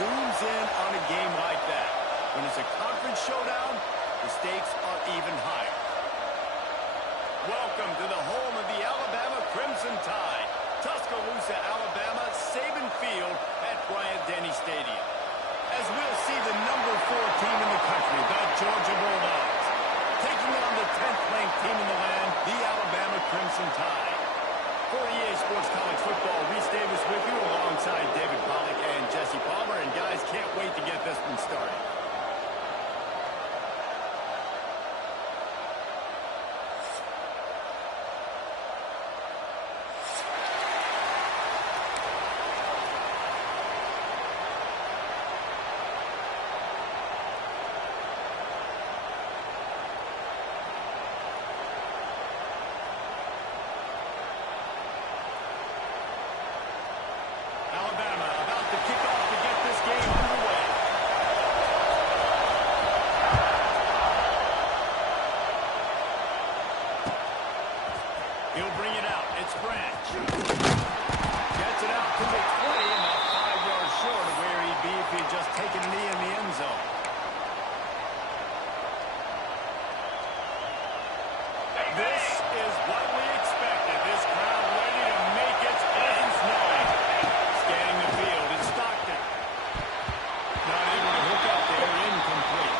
zooms in on a game like that. When it's a conference showdown, the stakes are even higher. Welcome to the home of the Alabama Crimson Tide. Tuscaloosa, Alabama, Saban Field at Bryant-Denny Stadium. As we'll see the number 4 team in the country, the Georgia Bulldogs, taking on the 10th-ranked team in the land, the Alabama Crimson Tide. For EA Sports College Football, Reese Davis with you alongside David Pollack and Jesse Palmer. And guys, can't wait to get this one started. He'll bring it out. It's Branch. Gets it out to the 20, and about 5 yards short of where he'd be if he'd just taken a knee in the end zone. This is what we expected. This crowd ready to make its presence known. Scanning the field is Stockton. Not able to hook up there, incomplete.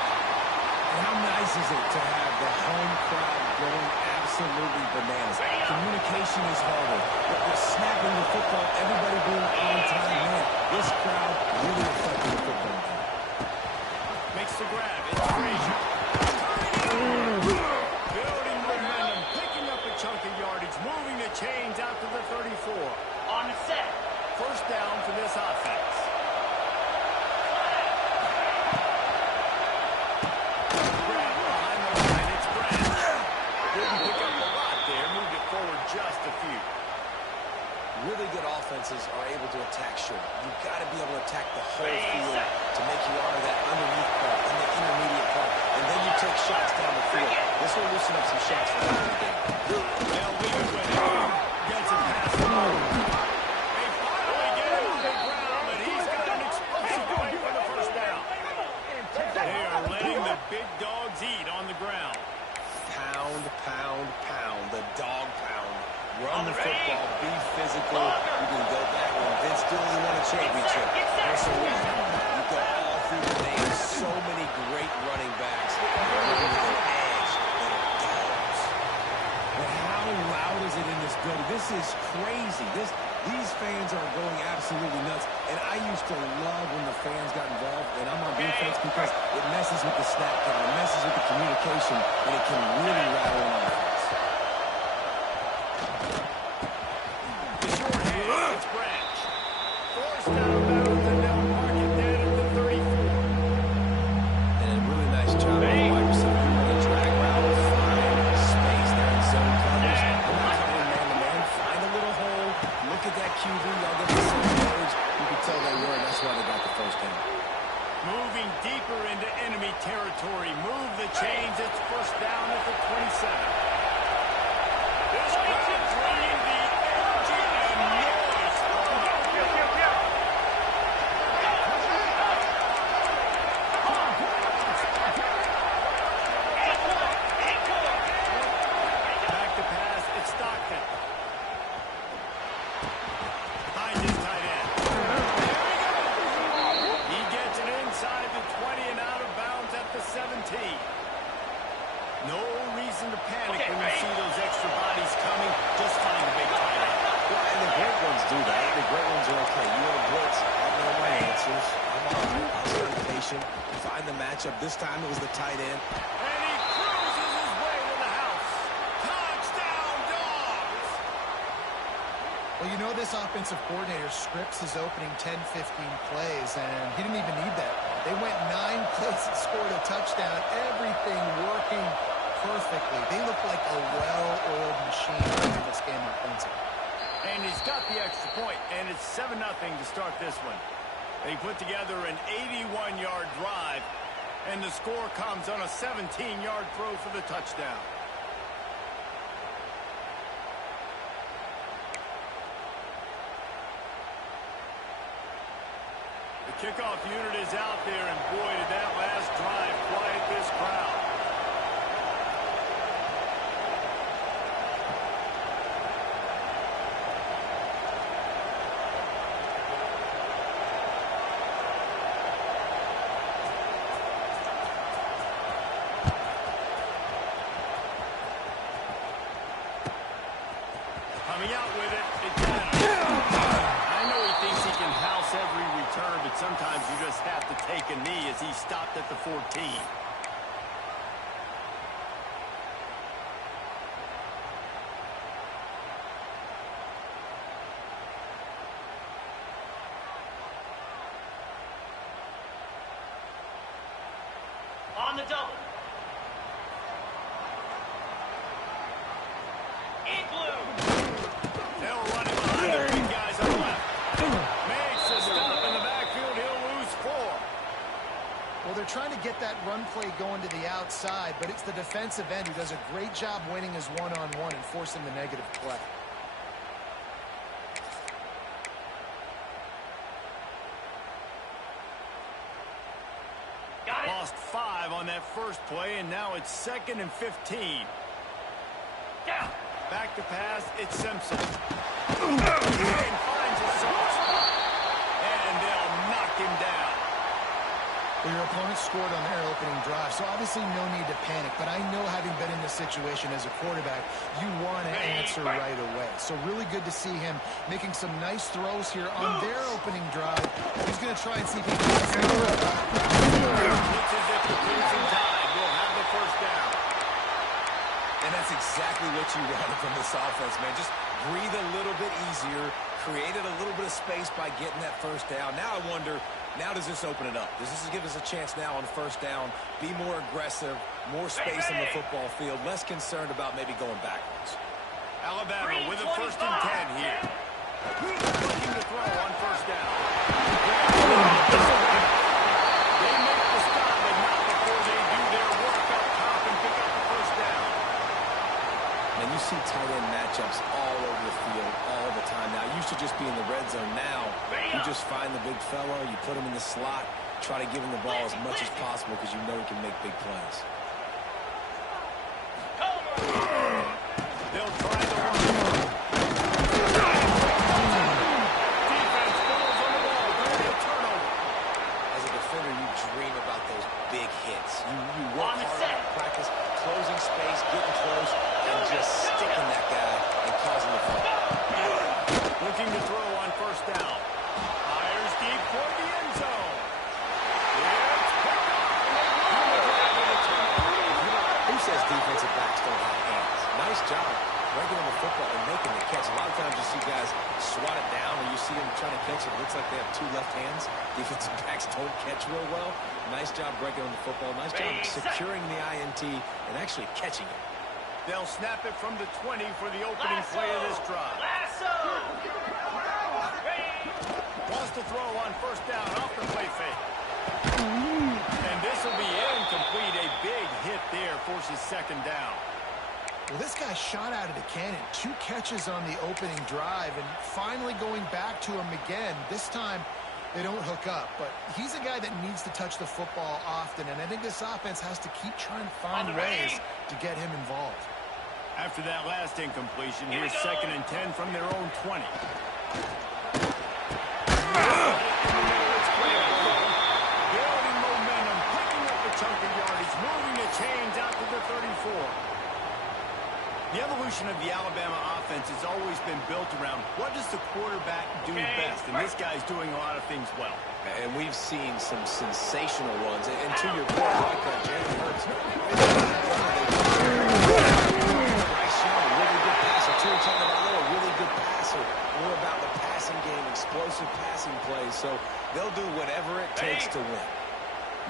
And how nice is it to have the home crowd going absolutely bananas? Communication is harder, but they're snapping the football, everybody being on time. Man, this crowd really affecting the football game. Makes the grab. It's Frazier. Building momentum, picking up a chunk of yardage, moving the chains out to the 34. On the set. First down for this offense. Grab behind the line. It's Branch. Didn't pick up a lot there. Moved it forward just a few. Really good offenses are able to attack short. You've got to be able to attack the whole field to make you honor that underneath part and the intermediate part, and then you take shots down the field. This will loosen up some shots for the game. They'll leave it with him. Gets it past the ball. They finally get him on the ground, but he's got an explosive play for the first down. They are letting the big dogs eat on the ground. Pound, pound, pound, the dog pound. Run the football, be physical. You can go back when Vince Dooley won a championship. Russell Wilson, you go all through the names. So many great running backs. With an edge that are dogs. But how loud is it in this building? This is crazy. These fans are going absolutely nuts. And I used to love when the fans got involved, and I'm on defense because it messes with the snap count, it messes with the communication, and it can really rattle an offense. It's Branch. Forced out of bounds, and they'll mark it down at the 34. And a really nice job by the wide receiver. The drag route, find space there in zone coverage. Coming man-to-man, find a little hole. Look at that QB. Y'all get the same page. You can tell they were, and that's why they got the first down. Moving deeper into enemy territory. Move the chains. It's first down at the 27. This crowd bringing the energy and noise. Back to pass. It's Stockton. Behind his tight end. He gets it inside the 20 and out of bounds at the 17. No reason to panic when you see those extra bodies coming. Just find the big tight end. Well, and the great ones do that. The great ones are okay. You want to blitz. I know my answers. I'm on it. I'll stay patient. Find the matchup. This time it was the tight end. And he cruises his way to the house. Touchdown, Dogs! Well, you know this offensive coordinator scripts his opening 10, 15 plays, and he didn't even need that. They went 9 plays and scored a touchdown. Everything working perfectly. They look like a well-oiled machine in this game offensively. And he's got the extra point, and it's 7-0 to start this one. They put together an 81-yard drive, and the score comes on a 17-yard throw for the touchdown. The kickoff unit is out there, and boy, did that last drive quiet this crowd. Coming out with it, it's I know he thinks he can house every return, but sometimes you just have to take a knee as he stopped at the 14. On the double. In blue. They'll run him behind the big guys on the left. Makes a stop in the backfield. He'll lose 4. Well, they're trying to get that run play going to the outside, but it's the defensive end who does a great job winning his one-on-one and forcing the negative play. Got it. Lost 5 on that first play, and now it's 2nd and 15. Down. Back to pass, it's Simpson. And finds a soft spot. And they'll knock him down. Well, your opponent scored on their opening drive, so obviously no need to panic. But I know, having been in this situation as a quarterback, you want to answer right away. So really good to see him making some nice throws here on their opening drive. He's going to try and see if he can get some. Looks as if the Crimson Tide will have the first down. And that's exactly what you wanted from this offense, man. Just breathe a little bit easier, created a little bit of space by getting that first down. Now I wonder, now does this open it up? Does this give us a chance now on first down, be more aggressive, more space on the football field, less concerned about maybe going backwards? Alabama with a 1st and 10 here. Looking to throw on first down. They make the stop, but not before they do their work up top and pick up the first down. And you see tight end matchups all over the field all the time now. It used to just be in the red zone. Now you just find the big fella, you put him in the slot, try to give him the ball as much as possible because you know he can make big plays. They'll try the run. Defense falls on the ball. Going to be a turnover. As a defender, you dream about those big hits. You work hard on it, practice closing space, getting close, and just sticking that guy and causing the fumble. Looking to throw on first down. Fires deep toward the end zone. It's picked up, and they grab with a turnover. Who says defensive backs don't have hands? Nice job breaking on the football and making the catch. A lot of times you see guys swat it down, or you see them trying to catch it. It looks like they have 2 left hands. Defensive backs don't catch real well. Nice job breaking on the football. Nice job securing the INT and actually catching it. They'll snap it from the 20 for the opening play of this drive. Wants to throw on first down off the play fake. And this will be incomplete. A big hit there forces 2nd down. Well, this guy shot out of the cannon. 2 catches on the opening drive, and finally going back to him again. This time, they don't hook up, but he's a guy that needs to touch the football often, and I think this offense has to keep trying to find ways to get him involved. After that last incompletion, here's 2nd and 10 from their own 20. Building momentum, picking up a chunk of yardage, moving the chains out to the 34. The evolution of the Alabama offense has always been built around what does the quarterback do best, and this guy's doing a lot of things well. And we've seen some sensational runs. And to your point, like Jalen Hurts, Bryce Young, really good passer. Tua Tagovailoa, really good passer. More about the passing game, explosive passing plays. So they'll do whatever it takes to win.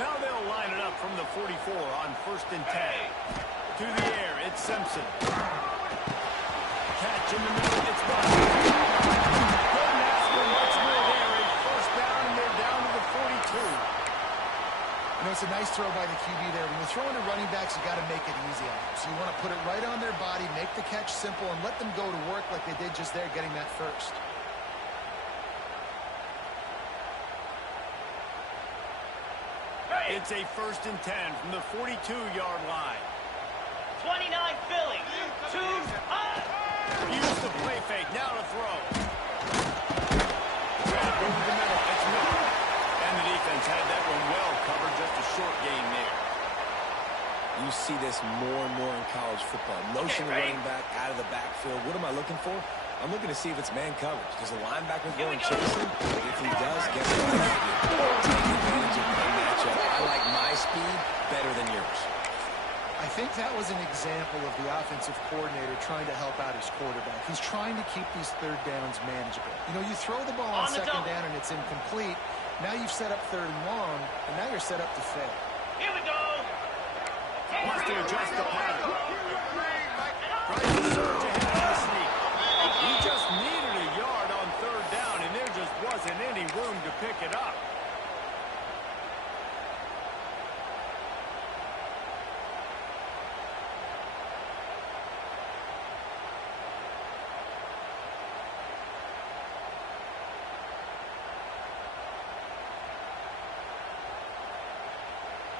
Now they'll line it up from the 44 on 1st and 10. To the air, it's Simpson. Catch in the middle, it's Rodgers. Couldn't ask for much more there. A first down, and they're down to the 42. You know, it's a nice throw by the QB there. When you're throwing to running backs, you got to make it easy on them. So you want to put it right on their body, make the catch simple, and let them go to work like they did just there, getting that first. It's a 1st and 10 from the 42-yard line. 29 Philly. 2 up. Use the play fake. Now to throw. Over the middle. It's Miller. And the defense had that one well covered. Just a short gain there. You see this more and more in college football. Motion the running back out of the backfield. What am I looking for? I'm looking to see if it's man coverage. Does the linebacker go and chase him? If he does, guess what? Take advantage of that matchup. I like my speed better than yours. I think that was an example of the offensive coordinator trying to help out his quarterback. He's trying to keep these third downs manageable. You know, you throw the ball on second down and it's incomplete. Now you've set up 3rd and long, and now you're set up to fail. Here we go. Wants to adjust the pattern. Tries to surge ahead of the sneak. He just needed a yard on 3rd down, and there just wasn't any room to pick it up.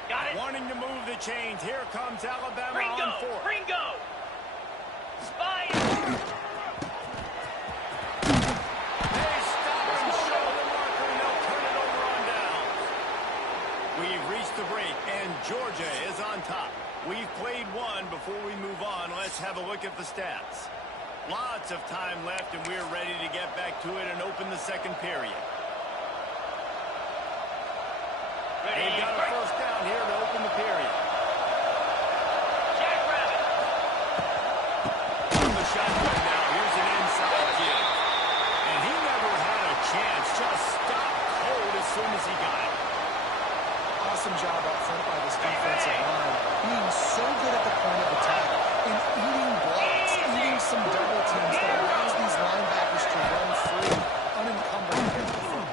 Got it. Wanting to move the chains. Here comes Alabama Ringo. on 4th. Ringo. Spy. They stop and show the marker, and they'll turn it over on downs. We've reached the break, and Georgia is on top. We've played one. Before we move on, let's have a look at the stats. Lots of time left, and we're ready to get back to it and open the 2nd period. They've got a 1st down here to open the period. Jackrabbit. From the shotgun now, here's an inside give. And he never had a chance, just stopped cold as soon as he got it. Awesome job up front by this defensive line, being so good at the point of attack and eating blocks, eating some double teams that allows these linebackers to run free, unencumbered at the front.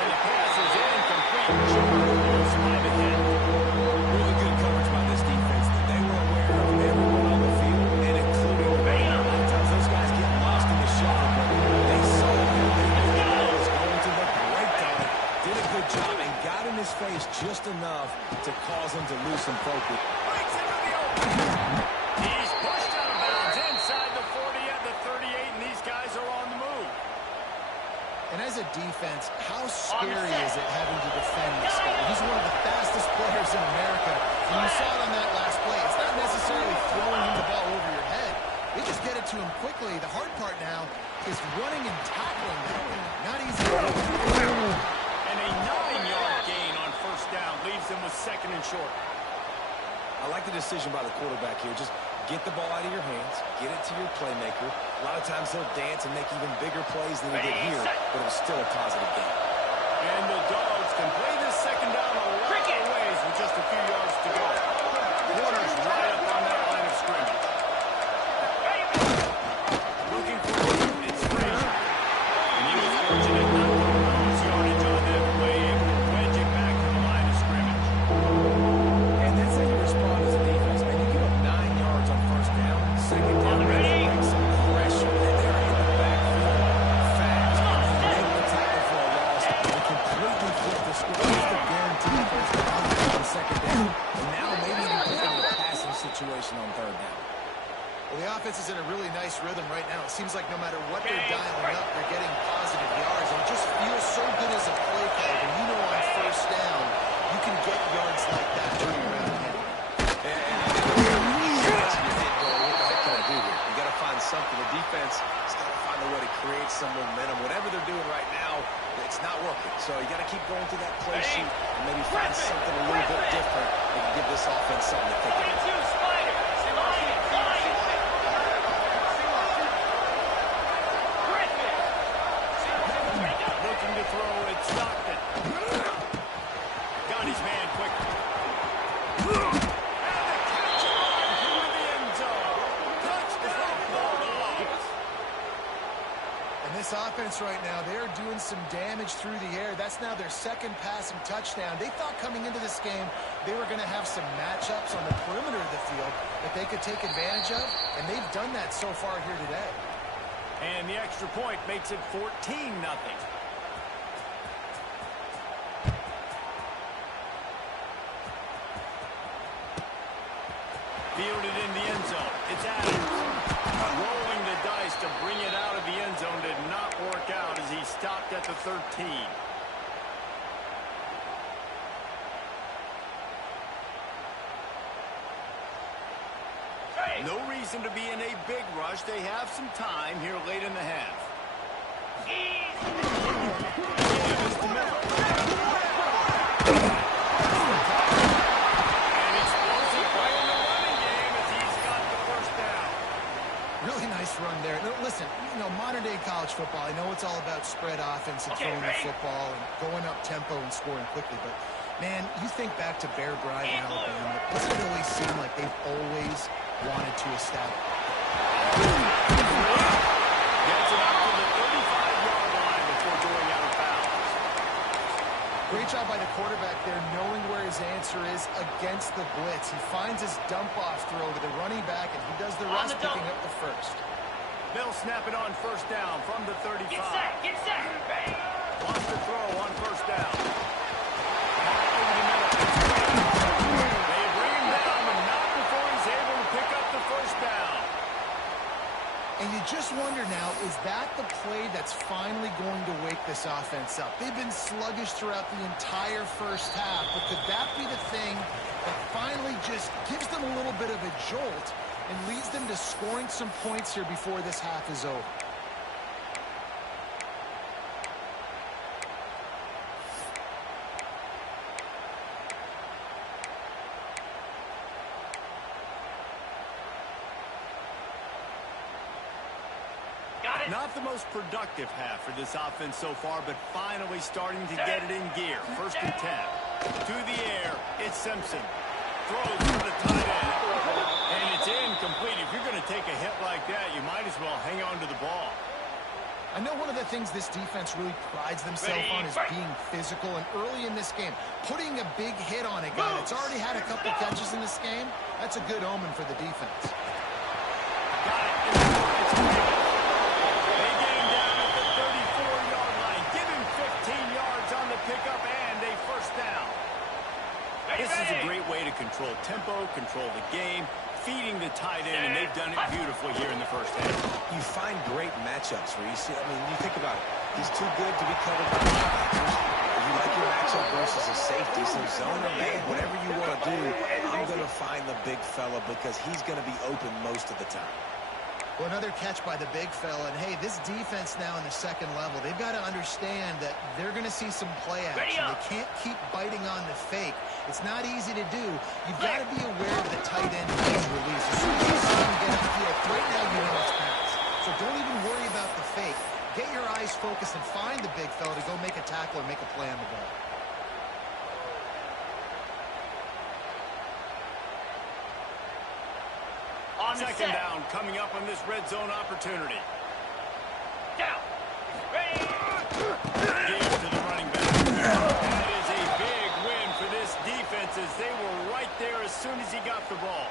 And the pass is incomplete. Jordan's by the hit. Really good coverage by this defense. They were aware of everyone on the field, and including the back. A lot of times those guys get lost in the shuffle, but they saw him. They knew the ball was going to the breakdown. Did a good job and got in his face just enough to cause him to lose some focus. Breaks into the open. He's pushed out of bounds inside the 40 at the 38, and these guys are on the move. And as a defense, how scary is it having to defend this guy? He's one of the fastest players in America. And you saw it on that last play. It's not necessarily throwing him the ball over your head. They just get it to him quickly. The hard part now is running and tackling that way. Not easy to do. And a 9-yard gain on 1st down leaves them with 2nd and short. I like the decision by the quarterback here. Just get the ball out of your hands, get it to your playmaker. A lot of times he'll dance and make even bigger plays than he did here, but it was still a positive game. And the Dogs can play this 2nd down a lot of ways with just a few yards to go. Corner's right up on that line of scrimmage. Looking for it. It's Frazier. And he was fortunate not to lose yardage on that play, able to wedge it back to the line of scrimmage. And that's how you respond as a defense, man. You give up 9 yards on 1st down, 2nd down, bring some pressure. They're in the backfield fast. They make the tackle for a loss and completely flip the score. Just a guaranteed 1st down on 2nd down. And now maybe even put them in a passing situation on 3rd down. Well, the offense is in a really nice rhythm right now. It seems like no matter what they're dialing up, they're getting positive yards. And it just feels so good as a play call. And you know on 1st down, you can get yards like that turning around here. You got to find something. The defense has got to find a way to create some momentum. Whatever they're doing right now, it's not working. So you got to keep going to that play sheet and maybe find something a little bit different that can give this offense something to think about. 22 Spider. Looking to throw it, Stockton. Got his man quickly. And the catch in the end zone. Touchdown, Bulldogs. And this offense right now, they're doing some damage through the air. That's now their 2nd passing touchdown. They thought coming into this game they were going to have some matchups on the perimeter of the field that they could take advantage of, and they've done that so far here today. And the extra point makes it 14-0. at the 13. No reason to be in a big rush. They have some time here late in the half. An explosive play in the running game as he's got the first down. Really nice run there. No, listen, modern-day college football, I know it's all about spread offense and throwing the football and going up tempo and scoring quickly, but, man, you think back to Bear Bryant in Alabama, it doesn't really seem like they've always wanted to establish. Gets it up to the 35-yard line before going out of bounds. Great job by the quarterback there, knowing where his answer is against the blitz. He finds his dump-off throw to the running back, and he does the rest, picking up the first. They'll snap it on first down from the 35. Get set, get set. Wants to throw on first down. They bring him down, but not before he's able to pick up the first down. And you just wonder now, is that the play that's finally going to wake this offense up? They've been sluggish throughout the entire first half, but could that be the thing that finally just gives them a little bit of a jolt and leads them to scoring some points here before this half is over? Not the most productive half for this offense so far, but finally starting to get it in gear. First and 10. To the air, it's Simpson. Throws to the tight end. And it's incomplete. If you're going to take a hit like that, you might as well hang on to the ball. I know one of the things this defense really prides themselves on is being physical, and early in this game, putting a big hit on a guy that's already had a couple catches in this game, that's a good omen for the defense. Got it. They get him down at the 34-yard line. Give him 15 yards on the pickup and a first down. This is a great way to control tempo, control the game, feeding the tight end, and they've done it beautifully here in the first half. You find great matchups where you see, you think about it. He's too good to be covered by linebackers. If you like your matchup versus a safety, some zone or man, whatever you want to do, I'm going to find the big fella because he's going to be open most of the time. Well, another catch by the big fella. And, hey, this defense now in the second level, they've got to understand that they're going to see some play action. They can't keep biting on the fake. It's not easy to do. You've got to be aware of the tight end being released. As soon as you see him get upfield, right now you know it's pass. So don't even worry about the fake. Get your eyes focused and find the big fella to go make a tackle or make a play on the ball. Second down coming up on this red zone opportunity. Down. Ready. Give to the running back. That is a big win for this defense as they were right there as soon as he got the ball.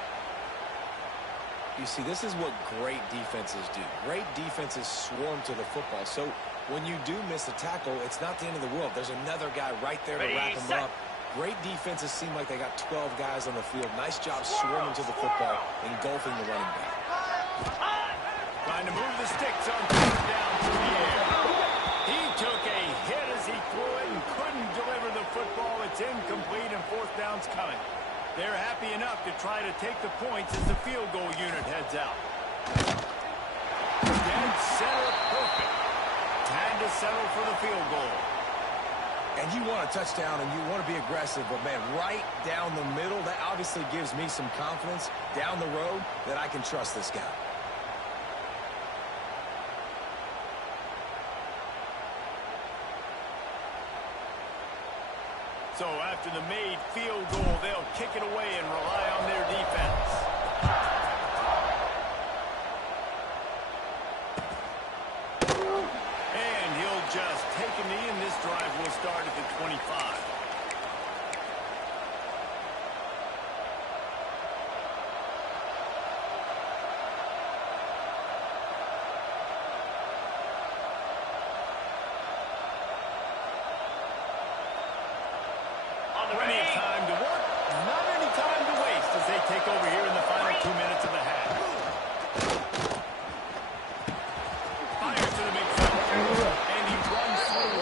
You see, this is what great defenses do. Great defenses swarm to the football. So when you do miss a tackle, it's not the end of the world. There's another guy right there to wrap him up. Great defenses seem like they got 12 guys on the field. Nice job swarming to the football, engulfing the running back. Trying to move the sticks on third down through the air. He took a hit as he threw it and couldn't deliver the football. It's incomplete and fourth down's coming. They're happy enough to try to take the points as the field goal unit heads out. Dead center perfect. Time to settle for the field goal. And you want a touchdown and you want to be aggressive, but, man, right down the middle, that obviously gives me some confidence down the road that I can trust this guy. So after the made field goal, they'll kick it away and rely on their defense. And he'll just take a knee, and this drive will start at the 25. Plenty of time to work, not any time to waste as they take over here in the final 2 minutes of the half. Fire to the big fella, and he runs through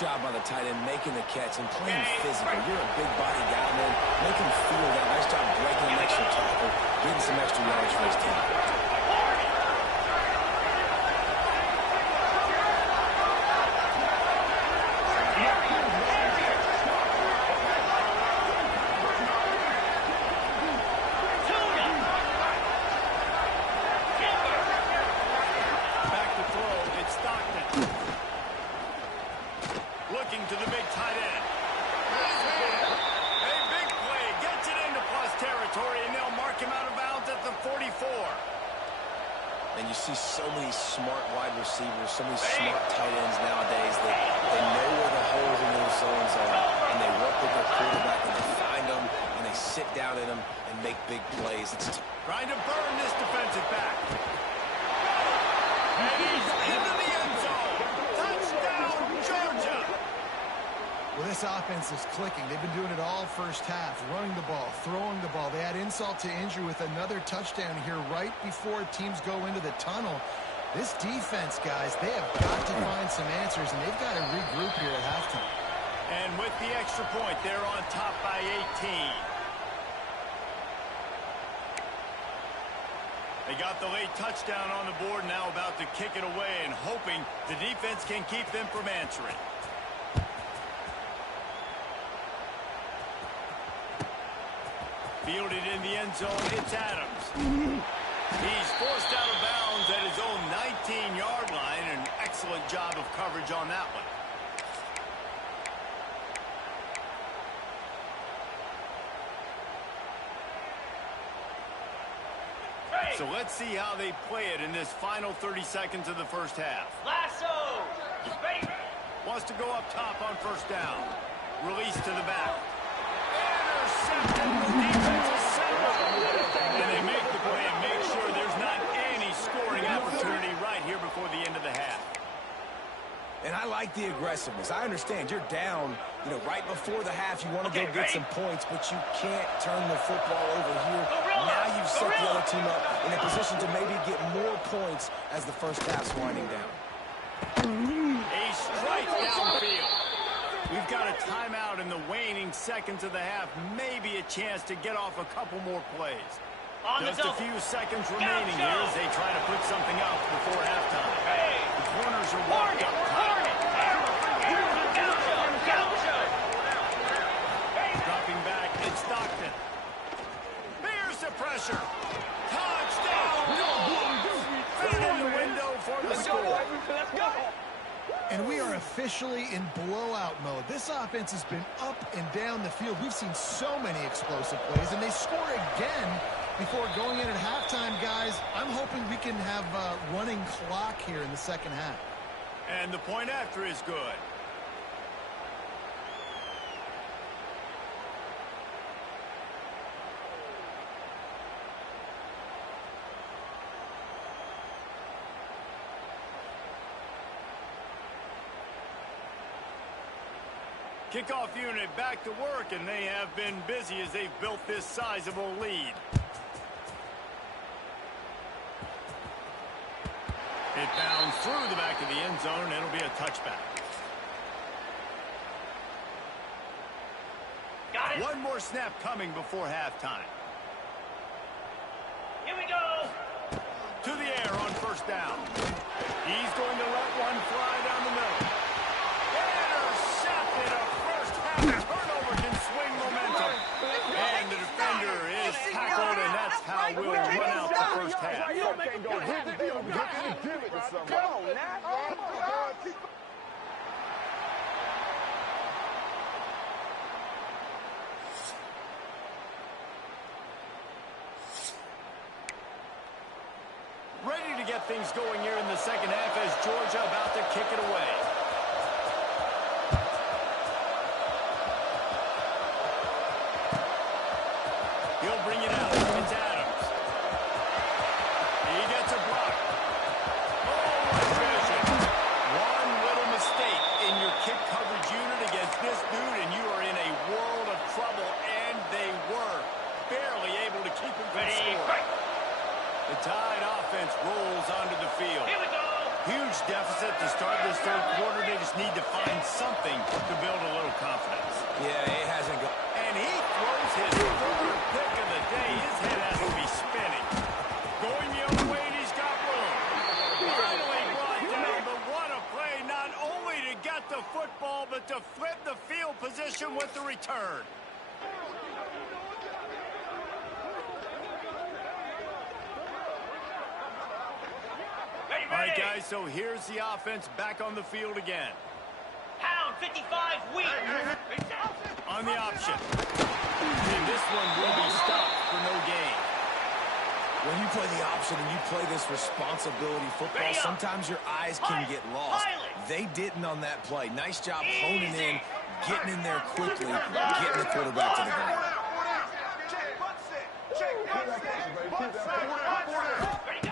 job by the tight end making the catch and playing physical. You're a big body guy, man. Make him feel that. Nice job breaking an extra tackle, getting some extra yards for his team. To the big tight end. A big play gets it into plus territory, and they'll mark him out of bounds at the 44. And you see so many smart wide receivers, so many smart tight ends nowadays that they know where the holes in those zones are, and they work with their quarterback, and they find them, and they sit down in them and make big plays. It's trying to burn this defensive back. And he's into the end zone. Touchdown, Georgia. Well, this offense is clicking. They've been doing it all first half, running the ball, throwing the ball. They add insult to injury with another touchdown here right before teams go into the tunnel. This defense, guys, they have got to find some answers, and they've got to regroup here at halftime. And with the extra point, they're on top by 18. They got the late touchdown on the board, now about to kick it away and hoping the defense can keep them from answering. Fielded in the end zone, it's Adams. He's forced out of bounds at his own 19-yard line. An excellent job of coverage on that one. So let's see how they play it in this final 30 seconds of the first half. Lasso! Ready? Wants to go up top on first down. Release to the back. Intercepted. The defense is settled. And they make the play and make sure there's not any scoring opportunity right here before the end of the half. And I like the aggressiveness. I understand you're down, right before the half. You want to go get some points, but you can't turn the football over here. Now you've set the other team up in a position to maybe get more points as the first half's winding down. A strike downfield. We've got a timeout in the waning seconds of the half. Maybe a chance to get off a couple more plays. Just a few seconds remaining here as they try to put something up before halftime. The corners are walked up top. Dropping back, it's Stockton. Here's the pressure. Touchdown! Right in the window for the score. And we are officially in blowout mode. This offense has been up and down the field. We've seen so many explosive plays, and they score again before going in at halftime, guys. I'm hoping we can have a running clock here in the second half. And the point after is good. Kickoff unit back to work, and they have been busy as they've built this sizable lead. It bounds through the back of the end zone, and it'll be a touchback. Got it. One more snap coming before halftime. Here we go. To the air on first down. He's going to let one fly down the middle. Intercepted. A first half turnover can swing momentum. And the defender is tackled, and that's how we'll run out the first half. Ready to get things going here in the second half as Georgia about to kick it away. He'll bring it out. It's Adams. He gets a block. Oh, what vision. One little mistake in your kick coverage unit against this dude, and you are in a world of trouble, and they were barely able to keep him from scoring. The Tide offense rolls onto the field. Here we go. Huge deficit to start this third quarter. They just need to find something to build a little confidence. Yeah, it hasn't gone. And he throws his third pick of the day. His head has to be spinning. Going the other way, and he's got room. Finally brought down, but what a play. Not only to get the football, but to flip the field position with the return. All right, guys, so here's the offense back on the field again. Pound 55 weak. On the option. And this one will be stopped for no gain. When you play the option and you play this responsibility football, sometimes your eyes can get lost. They didn't on that play. Nice job honing in, getting in there quickly, getting the quarterback to the ground.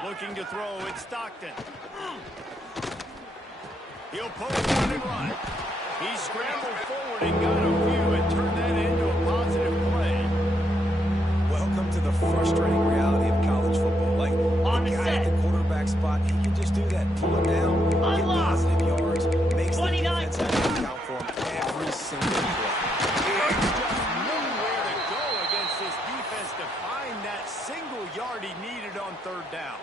Looking to throw, it's Stockton. He'll pull one and run. He scrambled forward and got a few and turned that into a positive play. Welcome to the frustrating reality of college football. Like, On the the guy set. at the quarterback spot, he can just do that. Pull it down, get positive yards, makes the 29. defense have to account for him every single play. Just nowhere to go against this defense to find that single yard he needed on third down.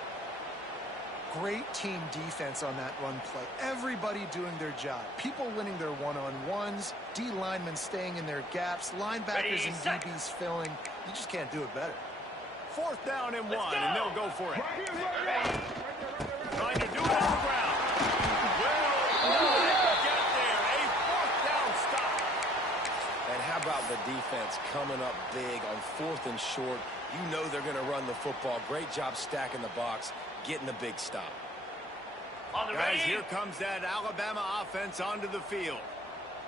Great team defense on that run play. Everybody doing their job. People winning their one-on-ones, D linemen staying in their gaps, linebackers and DBs filling. You just can't do it better. Fourth down and one, and they'll go for it. Trying to do it on the ground. Will not get there. A fourth down stop. And how about the defense coming up big on fourth and short? You know they're going to run the football. Great job stacking the box, getting the big stop. On the Guys, ready. here comes that Alabama offense onto the field.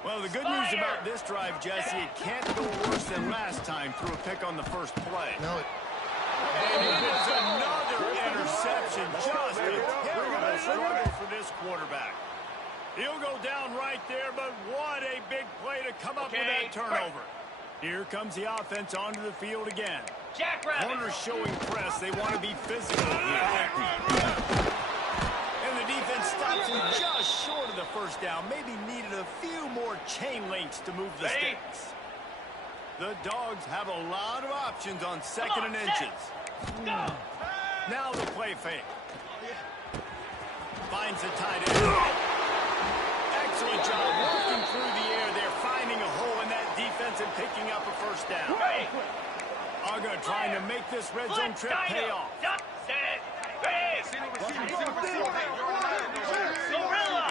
Well, the good news about this drive, Jesse, it can't go worse than last time through a pick on the first play. No, And it is another interception. Just a terrible struggle for this quarterback. He'll go down right there, but what a big play to come up with that turnover. Here comes the offense onto the field again. Jackrabbit. Corners showing press. They want to be physical here. And the defense stops him just short of the first down. Maybe needed a few more chain links to move the sticks. The Dogs have a lot of options on second and inches. Now the play fake. Finds the tight end. Excellent job working through the air there, finding a hole in that defense and picking up a first down. Uga trying to make this red zone trip pay off. Duck, set, ready. Gorilla.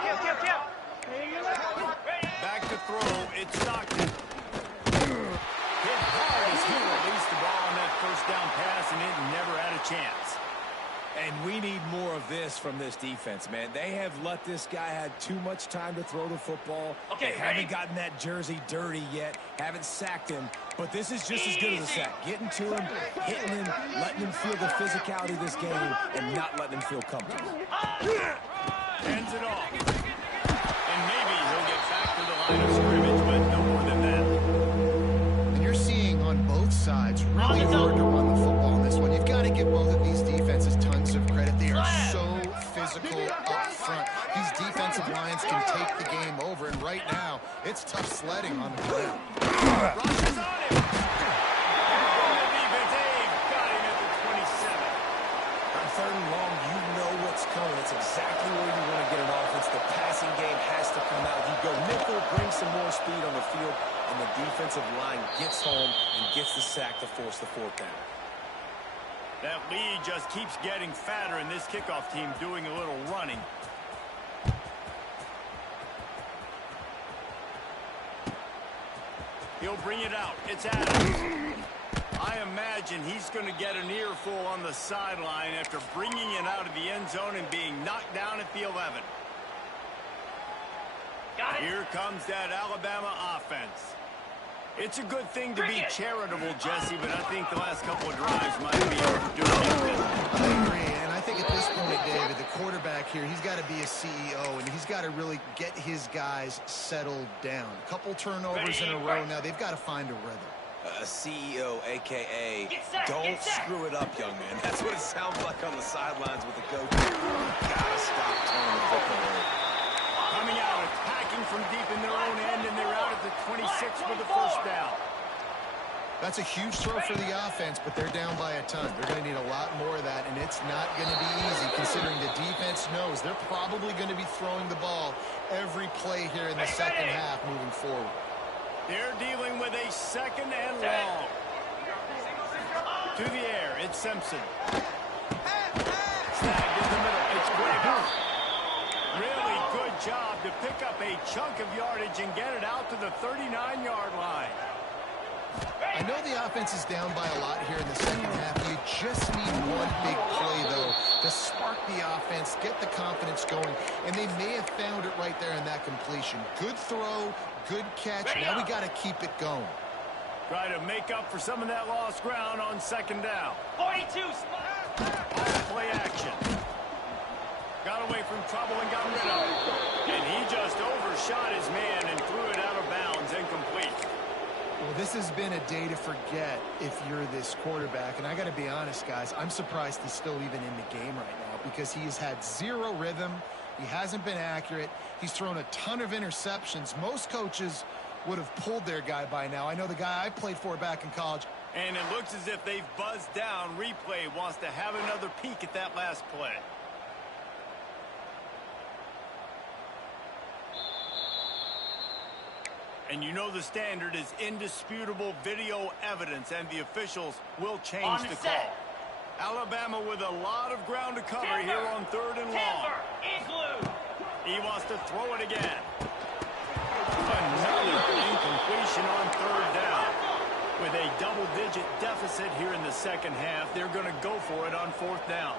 Back to throw, it's Stockton. Hit hard as he released the ball on that first down pass, and it never had a chance. And we need more of this from this defense, man. They have let this guy have too much time to throw the football. Okay, they ready? haven't gotten that jersey dirty yet, haven't sacked him. But this is just as good as a sack. Getting to him, hitting him, letting him feel the physicality of this game, and not letting him feel comfortable. Ends it off. And maybe he'll get back to the line of scrimmage, but no more than that. and you're seeing on both sides really hard to run the football in this one. You've got to give both of these defenses tons of credit. They are so physical up front. These defensive lines can take the game over, and right now, it's tough sledding on the ground. Rushes on him. And the defense, got him at the 27. On third and long, you know what's coming. It's exactly where you want to get an offense. The passing game has to come out. You go nickel, bring some more speed on the field, and the defensive line gets home and gets the sack to force the fourth down. That lead just keeps getting fatter, and this kickoff team doing a little running. He'll bring it out. It's Adams. I imagine he's going to get an earful on the sideline after bringing it out of the end zone and being knocked down at the 11. Got it. Here comes that Alabama offense. It's a good thing to be charitable, Jesse, but I think the last couple of drives might be overdoing it. I agree, and I think at this point, David, the quarterback here, he's got to be a CEO, and he's got to really get his guys settled down. A couple turnovers in a row now. They've got to find a rhythm. a CEO, a.k.a. Get set, don't get set. screw it up, young man. That's what it sounds like on the sidelines with the coach. Gotta stop turning the football over. Coming out, attacking from deep in their own end, and they're out at the 26 for the first down. That's a huge throw for the offense, but they're down by a ton. They're going to need a lot more of that, and it's not going to be easy considering the defense knows they're probably going to be throwing the ball every play here in the second half moving forward. They're dealing with a second and long. To the air, it's Simpson. Snagged in the middle, it's Graham. Really good job to pick up a chunk of yardage and get it out to the 39-yard line. I know the offense is down by a lot here in the second half. You just need one big play, though, to spark the offense, get the confidence going, and they may have found it right there in that completion. Good throw, good catch. Now we got to keep it going. Try to make up for some of that lost ground on second down. 42. Play action. Got away from trouble and got rid of it. And he just overshot his man and threw it out of bounds, incomplete. Well, this has been a day to forget if you're this quarterback. And I got to be honest, guys, I'm surprised he's still even in the game right now because he has had zero rhythm. He hasn't been accurate. He's thrown a ton of interceptions. Most coaches would have pulled their guy by now. I know the guy I played for back in college. And it looks as if they've buzzed down. Replay wants to have another peek at that last play. And you know the standard is indisputable video evidence, and the officials will change the call. Alabama with a lot of ground to cover here on third and long. He wants to throw it again. Another incompletion on third down. With a double-digit deficit here in the second half, they're going to go for it on fourth down.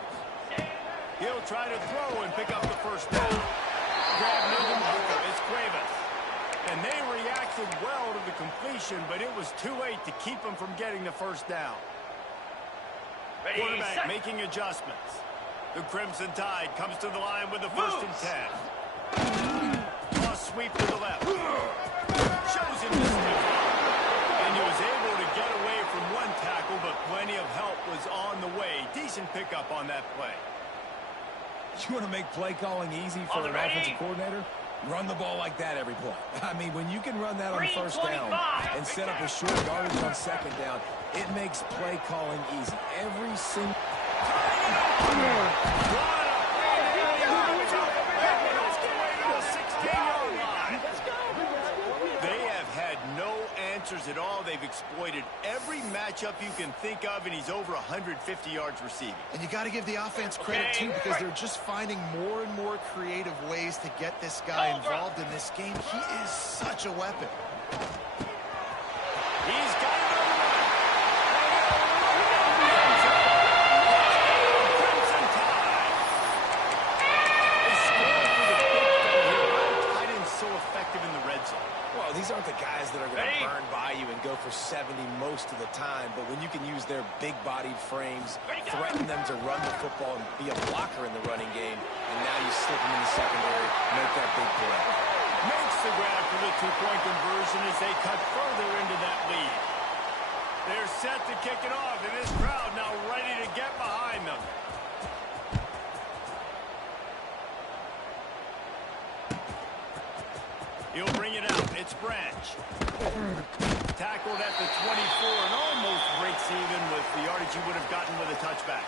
He'll try to throw and pick up the first down. Grab near the marker. It's Cuevas. And they reacted well to the completion, but it was too late to keep them from getting the first down. Quarterback making adjustments. The Crimson Tide comes to the line with the first and 10. Toss sweep to the left. Shows him the stiff arm. And he was able to get away from one tackle, but plenty of help was on the way. Decent pickup on that play. You want to make play calling easy for an offensive coordinator? Run the ball like that every play. I mean, when you can run that on first down and set up a short yardage on second down, it makes play calling easy. Every single... They have had no answers at all. They've exploited every matchup you can think of, and he's over 150 yards receiving. And you got to give the offense credit, too, because they're just finding more and more creative ways to get this guy involved in this game. He is such a weapon. He's got it on the run. Crimson Tide. They scored for the big play here. Tight end's so effective in the red zone. Well, these aren't the guys that are going to burn by you and go for 70 most of the time, but when you can use their big-bodied frames, threaten them to run the football and be a blocker in the running game, and now you slip them in the secondary, make that big play. Makes the grab for the two-point conversion as they cut further into that lead. They're set to kick it off, and this crowd now ready to get behind them. He'll bring it out. It's Branch. Tackled at the 24 and almost breaks even with the yardage he would have gotten with a touchback.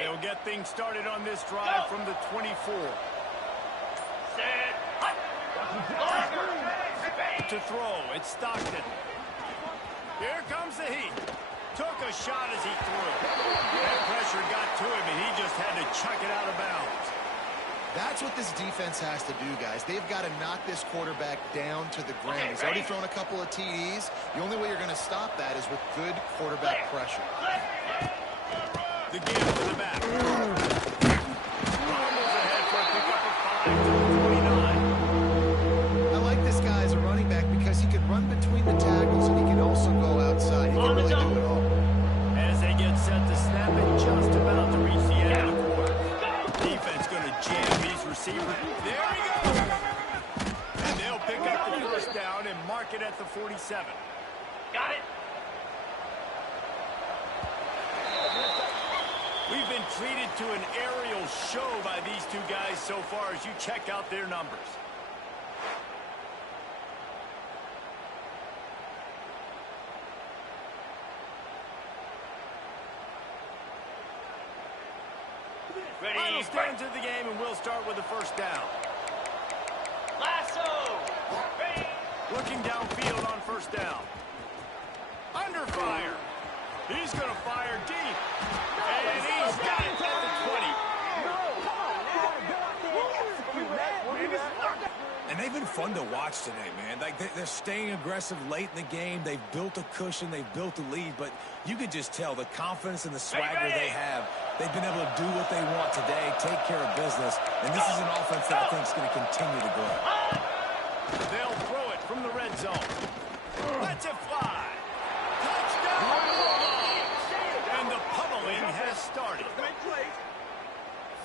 They'll get things started on this drive from the 24. To throw, it's Stockton. Here comes the heat. Took a shot as he threw. That pressure got to him, and he just had to chuck it out of bounds. That's what this defense has to do, guys. They've got to knock this quarterback down to the ground. He's already thrown a couple of TDs. The only way you're going to stop that is with good quarterback pressure. The give to the back. Rumbles ahead for a pickup of 5 to the 29. I like this guy as a running back because he can run between the tackles and he can also go outside. He can really do it all. As they get set to snap it, just about to 47. Got it. We've been treated to an aerial show by these two guys so far as you check out their numbers. Ready, Final stands of the game, and we'll start with the first down. Lasso. Ready. Looking downfield on first down. Under fire. He's going to fire deep. And he's got it at the 20. And they've been fun to watch today, man. Like they're staying aggressive late in the game. They've built a cushion. They've built a lead. But you could just tell the confidence and the swagger they have. They've been able to do what they want today, take care of business. And this is an offense that I think is going to continue to grow. They'll throw it from the red zone. Let's it fly. Touchdown! And the pummeling has started.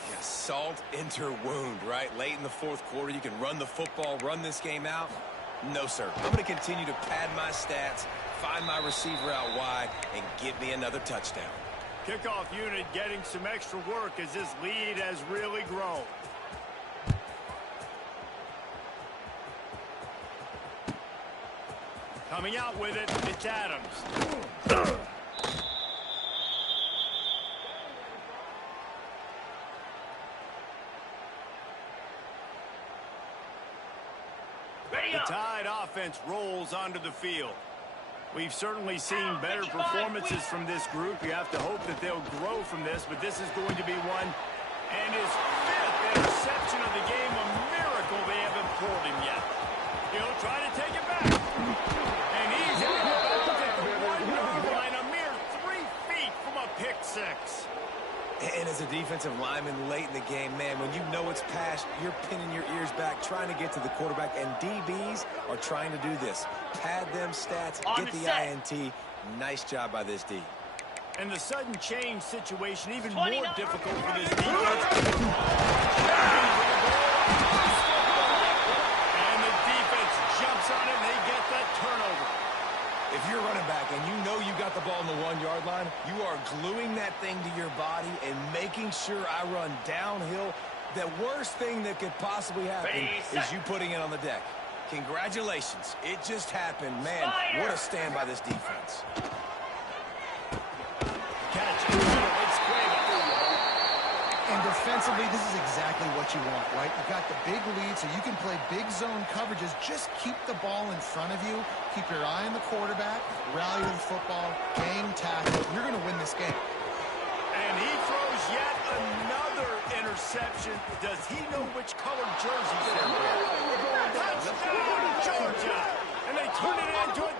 Yeah, salt into wound, right? Late in the fourth quarter, you can run the football, run this game out. No, sir. I'm going to continue to pad my stats, find my receiver out wide, and get me another touchdown. Kickoff unit getting some extra work as this lead has really grown. Coming out with it, it's Adams. Ready The up. Tide offense rolls onto the field. We've certainly seen better performances from this group. You have to hope that they'll grow from this, but this is going to be one. And his fifth interception of the game, a miracle they haven't pulled him yet. He'll try to take it back. And he's out of bounds at the 1-yard line, a mere 3 feet from a pick six. And as a defensive lineman late in the game, man, when you know it's past, you're pinning your ears back, trying to get to the quarterback, and DBs are trying to do this. Pad them stats, get the INT. Nice job by this D. And the sudden change situation even more 29. difficult for this defense. And the defense jumps on it, and they get that turnover. If you're running back and you know you got the ball on the 1-yard line, you are gluing that thing to your body and making sure I run downhill. The worst thing that could possibly happen is you putting it on the deck. Congratulations. It just happened. Man, what a stand by this defense. Catch it. It's Cueva. And defensively, this is exactly what you want, right? You got the big lead, so you can play big zone coverages. Just keep the ball in front of you. Keep your eye on the quarterback. Rally to the football. Game tackle. You're going to win this game. And he throws yet another interception. Does he know which colored jerseys they're wearing? Touchdown, Georgia! And they turn it into a